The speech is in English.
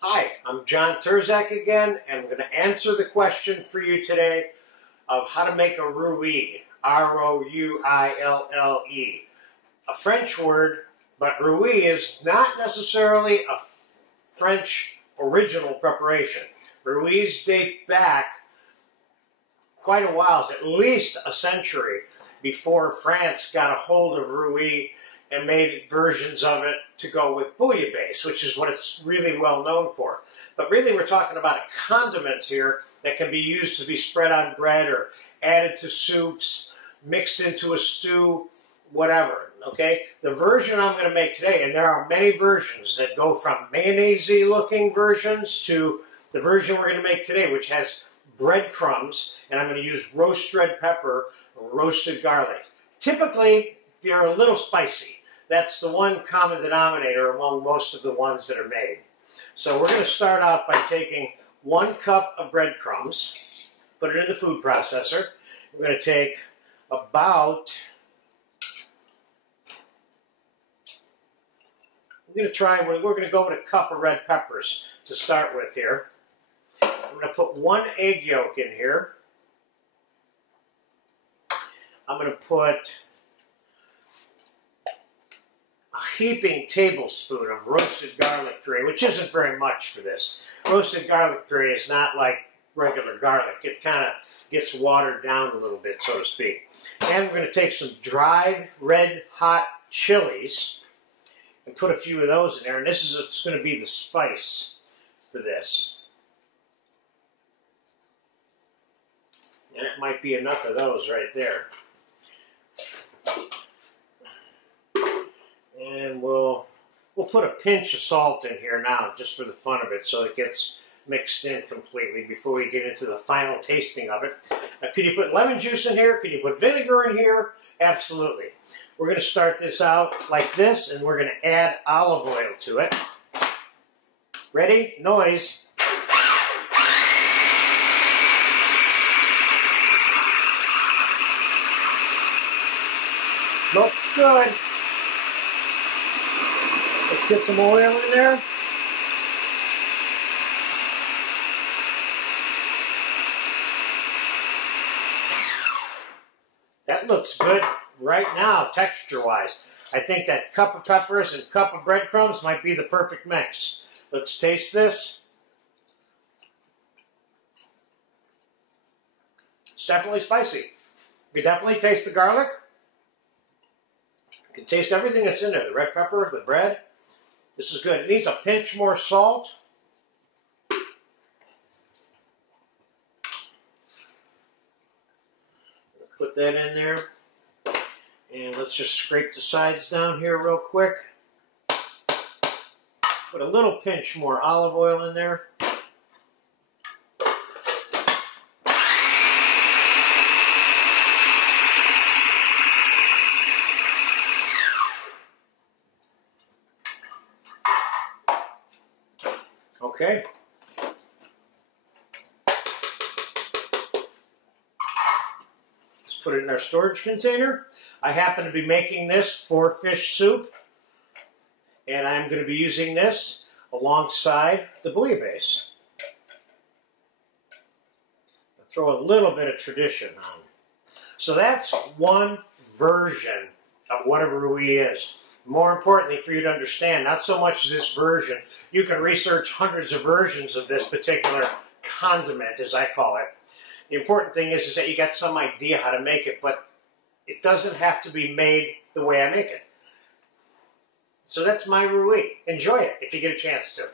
Hi, I'm John Terzak again, and I'm going to answer the question for you today of how to make a rouille, R-O-U-I-L-L-E. A French word, but rouille is not necessarily a French original preparation. Rouilles date back quite a while, it's at least a century before France got a hold of rouille and made versions of it to go with Bouillabaisse, which is what it's really well known for. But really we're talking about a condiment here that can be used to be spread on bread or added to soups, mixed into a stew, whatever, okay? The version I'm going to make today, and there are many versions that go from mayonnaise-y looking versions to the version we're going to make today, which has breadcrumbs, and I'm going to use roast red pepper, roasted garlic. Typically, they're a little spicy. That's the one common denominator among most of the ones that are made. So we're going to start out by taking 1 cup of breadcrumbs, put it in the food processor. We're going to take about, we're going to go with a cup of red peppers to start with here. I'm going to put 1 egg yolk in here. I'm going to put a heaping tablespoon of roasted garlic puree, which isn't very much for this. Roasted garlic puree is not like regular garlic. It kind of gets watered down a little bit, so to speak. And we're going to take some dried red hot chilies and put a few of those in there. And this is what's going to be the spice for this. And it might be enough of those right there. And we'll put a pinch of salt in here now, just for the fun of it, so it gets mixed in completely before we get into the final tasting of it. Now, could you put lemon juice in here? Could you put vinegar in here? Absolutely. We're going to start this out like this, and we're going to add olive oil to it. Ready? Noise. Looks good. Let's get some oil in there. That looks good right now, texture-wise. I think that cup of peppers and cup of breadcrumbs might be the perfect mix. Let's taste this. It's definitely spicy. You can definitely taste the garlic. You can taste everything that's in there, the red pepper, the bread. This is good. It needs a pinch more salt. Put that in there. And let's just scrape the sides down here real quick. Put a little pinch more olive oil in there. Okay. Let's put it in our storage container. I happen to be making this for fish soup, and I'm going to be using this alongside the bouillabaisse. I'll throw a little bit of tradition on. So that's one version of what a rouille is. More importantly, for you to understand, not so much this version. You can research hundreds of versions of this particular condiment, as I call it. The important thing is that you got some idea how to make it, but it doesn't have to be made the way I make it. So that's my rouille. Enjoy it if you get a chance to.